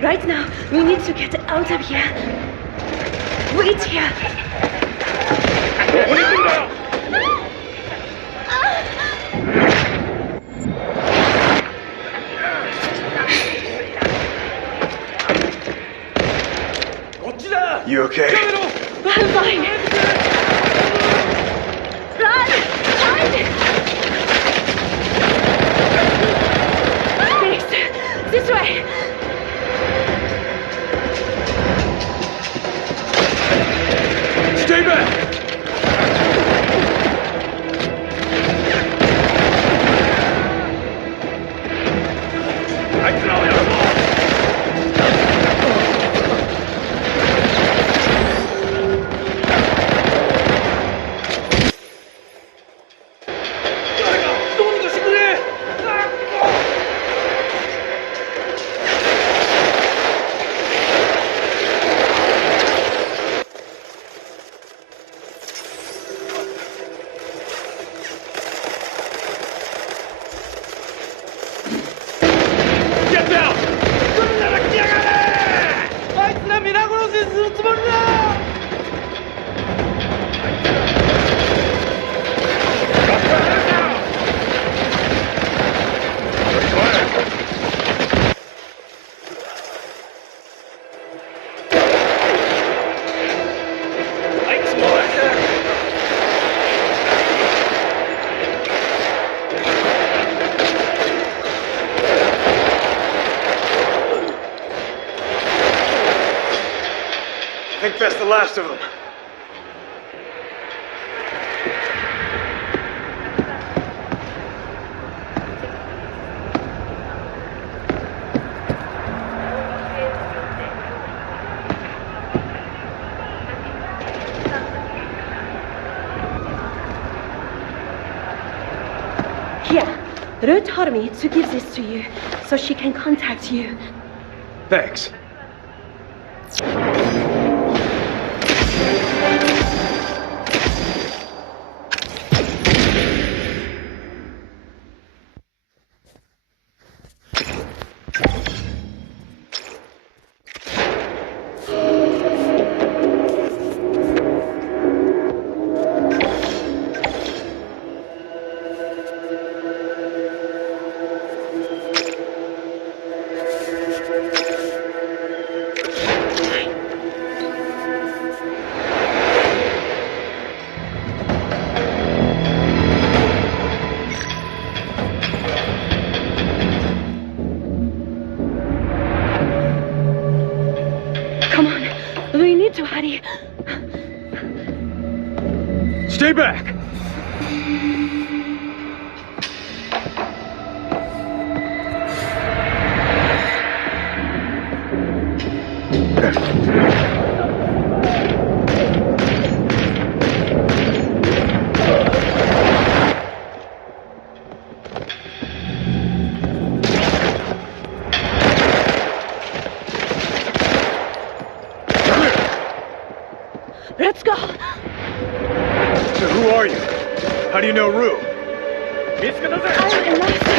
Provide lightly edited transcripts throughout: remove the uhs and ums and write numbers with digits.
Right now, we need to get out of here. Wait here. どこに行くんだよ。こっちだ。You okay? I'm fine. Run! Hide! Thanks. This way. Stay back. あいつらをやるぞ。誰かどうにかしてくれ。Get down! 来るなら来やがれ！あいつら皆殺しにするつもりだ！あいつも I think that's the last of them. Here. Ruth told me to give this to you, so she can contact you. Thanks. Come on. We need to hurry. Stay back! Let's go. So who are you? How do you know Rue? 見つけたぜ。 I'm a master.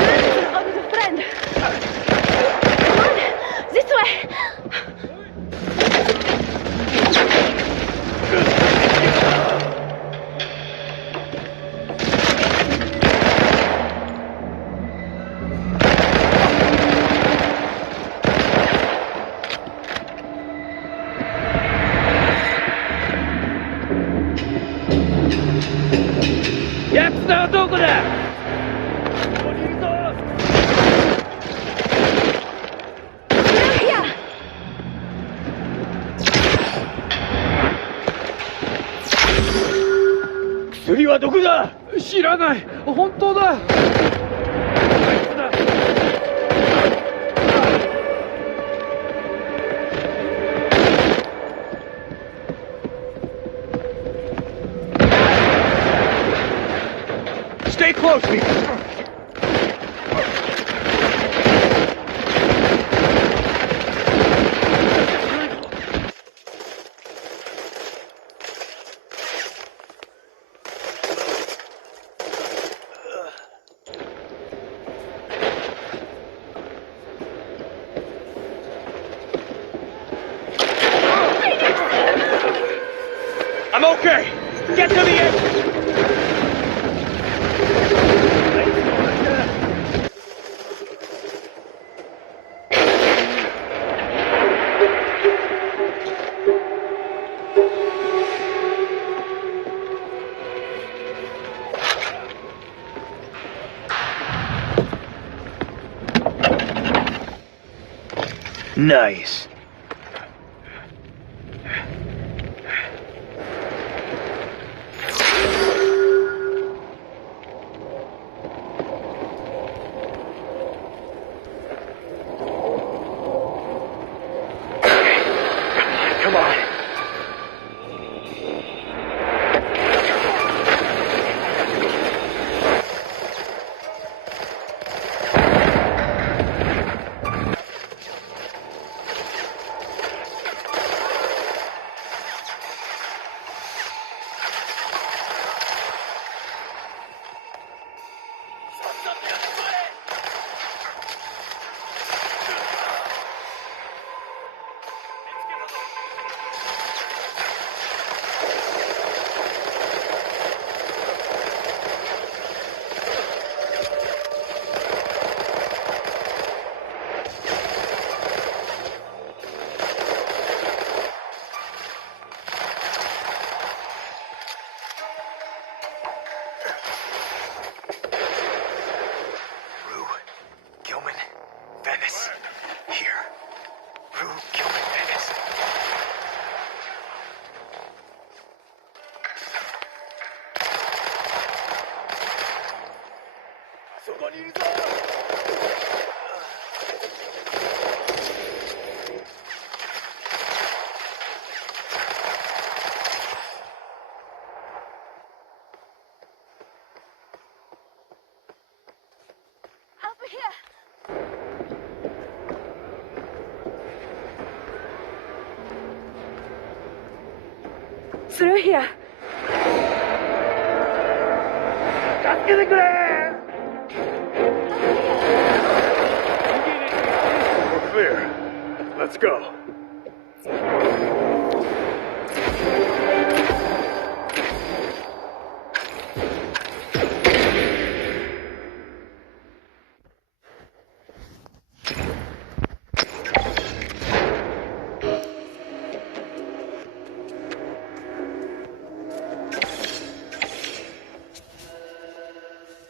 Master of the friend. Come on. This way. Here! やつらはどこだ？ここにいるぞ。 Here. 薬はどこだ？知らない。本当だ。あいつだ。Stay close, people! I'm okay. Get to the edge. Nice. Come on. Over here. Through here. We're clear. Let's go.